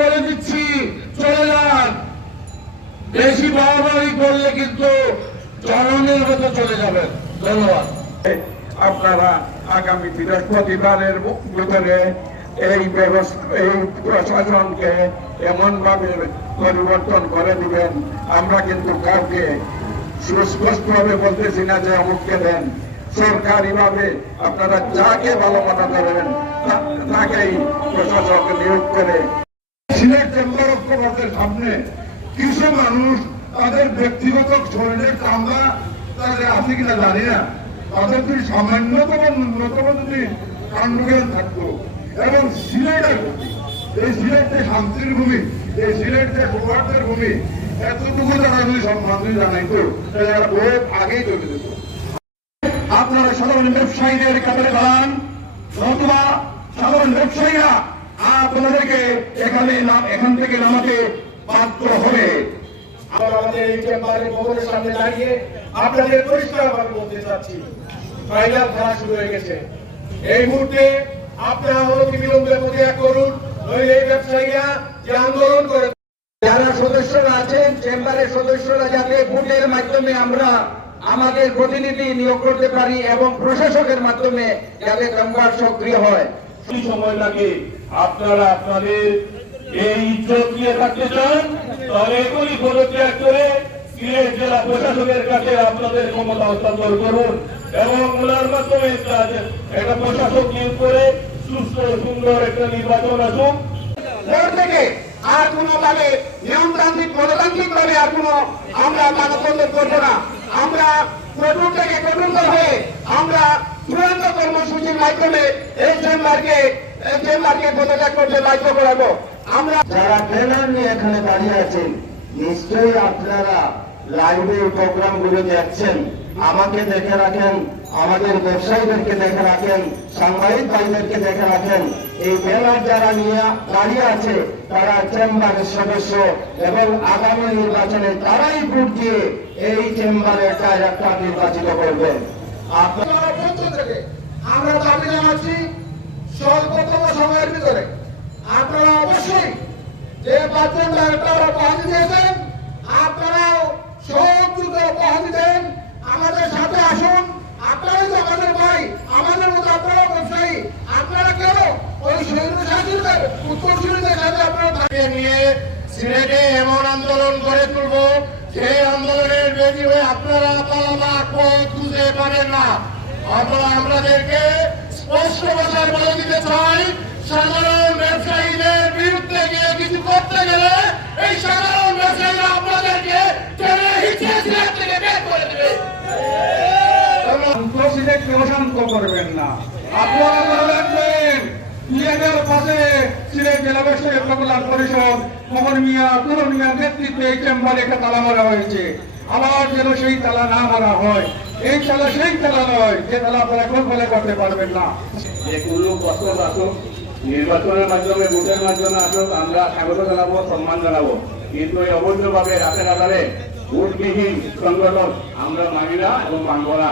বলে দিচ্ছি, চলে যান। বেশি বাড়াবাড়ি করলে কিন্তু জননের মতো চলে যাবেন। ধন্যবাদ। আপনারা আগামী বৃহস্পতিবারের ভিতরে এই ব্যবস্থা, এই প্রশাসনকে এমন ভাবে পরিবর্তন করে দিবেন, আমরা কিন্তু কাউকে সুস্পষ্ট ভাবে বলতেছি না যে অমুককে দেন। সরকারি ভাবে আপনারা যাকে ভালো মনে করেন তাকেই প্রশাসক নিয়োগ করে। সিলেট চেম্বার অফ কমার্সের সামনে কিছু মানুষ তাদের ব্যক্তিগত শরীরের চামড়া তাদের আছে কিনা জানি না, তাদের যদি সামান্যতম ন্যূনতম যদি কাণ্ডজ্ঞান থাকতো এবং সিলেটের এই সিলেট যে শান্তির ভূমি, এই সিলেট যে সৌহার্দ্যের ভূমি, এতটুকু তারা যদি সম্মান জানাইতো তাহলে বহুত আগেই চলে যেত। আপনারা সাধারণ ব্যবসায়ীদের কাতারে দাঁড়ান, নতুবা সাধারণ ব্যবসায়ীরা আপনাদেরকে এখান থেকে নামাতে বাধ্য হবে। আমাদের এই চেম্বারের ভবনের সামনে দাঁড়িয়ে আপনাদের পরিষ্কারভাবে বলতে চাচ্ছি, ফাইনাল খেলা শুরু হয়ে গেছে। এই মুহূর্তে আপনারা অনতিবিলম্বে পদত্যাগ করুন, নইলে এই ব্যবসায়ীরা যে আন্দোলন করে। যারা সদস্যরা আছেন, চেম্বারের সদস্যরা যাতে ভোটের মাধ্যমে আমরা আমাদের প্রতিনিধি নিয়োগ করতে পারি এবং প্রশাসকের মাধ্যমে যাতে চেম্বার সক্রিয় হয়। সময় লাগে, আপনারা আপনাদের এই ইজ্জত নিয়ে থাকতে চান, তাহলে এগুলি পদত্যাগ করে সিলেট জেলা প্রশাসনের কাছে আপনাদের ক্ষমতা হস্তান্তর করুন এবং ওনার মাধ্যমে একটা প্রশাসক নিয়োগ করে সুস্থ সুন্দর একটা নির্বাচন আসুক। থেকে আর কোনোভাবে নিয়মতান্ত্রিক গণতান্ত্রিক ভাবে আর কোনো আমরা মানববন্ধন করবো না। আমরা কঠোর থেকে কঠোরতর হয়ে আমরা চূড়ান্ত কর্মসূচির মাধ্যমে এই চেম্বারকে পদত্যাগ করতে বাধ্য করাবো। আমরা যারা ট্রেনার নিয়ে এখানে দাঁড়িয়ে আছেন, নিশ্চয়ই আপনারা লাইভে প্রোগ্রাম গুলো দেখছেন। আমাকে দেখে রাখেন, আমাদের ব্যবসায়ীদেরকে দেখে রাখেন, সাংবাদিক ভাইদেরকে দেখে রাখেন। এই ব্যানার যারা নিয়ে দাঁড়িয়ে আছে তারা চেম্বারের সদস্য এবং আগামী নির্বাচনে তারাই ভোট দিয়ে এই চেম্বারে একটা নির্বাচিত করবেন। আপনারা পক্ষ থেকে আমরা দাবি জানাচ্ছি, স্বল্পতম সময়ের ভিতরে আপনারা অবশ্যই যে 5 জন ডাক্তার উপহার দিয়েছেন, আপনারাও সহযোগিতা উপহার দেন, আমাদের সাথে আসুন। আপনারাই তো আমাদের ভাই, আমাদের মতো আপনারাও ব্যবসায়ী। আপনারা কেন ওই স্বৈরশাসীদের উত্তরসূরিদের সাথে আপনারা থাকিয়ে নিয়ে সিলেটে এমন আন্দোলন করে তুলব যে আন্দোলনের বেদি হয়ে আপনারা পালাবার পথ খুঁজে পাবেন না। আপনারা আমাদেরকে স্পষ্ট ভাষায় বলে দিতে চাই, সাধারণ ব্যবসায়ীদের বিরুদ্ধে গিয়ে কিছু করতে গেলে এই সাধারণ ব্যবসায়ীরা আপনাদেরকে টেনে হিঁচড়ে সিলেট থেকে বের করে দেবে। সিলেটকে অশান্ত করবেন না। আপনারা মনে রাখবেন, ইয়াদের পাশে সিলেট জেলা ব্যবসায়ী কল্যাণ পরিষদ মোহন মিয়া তুরন মিয়ার নেতৃত্বে এই চেম্বারে একটা তালা মারা হয়েছে। আবার যেন সেই তালা না মারা হয়। এই তালা সেই তালা নয় যে তালা আপনারা এখন ফলে করতে পারবেন না। যে কোনো কষ্ট আসুক, নির্বাচনের মাধ্যমে ভোটের মাধ্যমে আসুক, আমরা স্বাগত জানাবো, সম্মান জানাবো। কিন্তু এই অবৈধভাবে রাতের আধারে ভোটবিহীন সংগঠন আমরা মানি না এবং মানব না।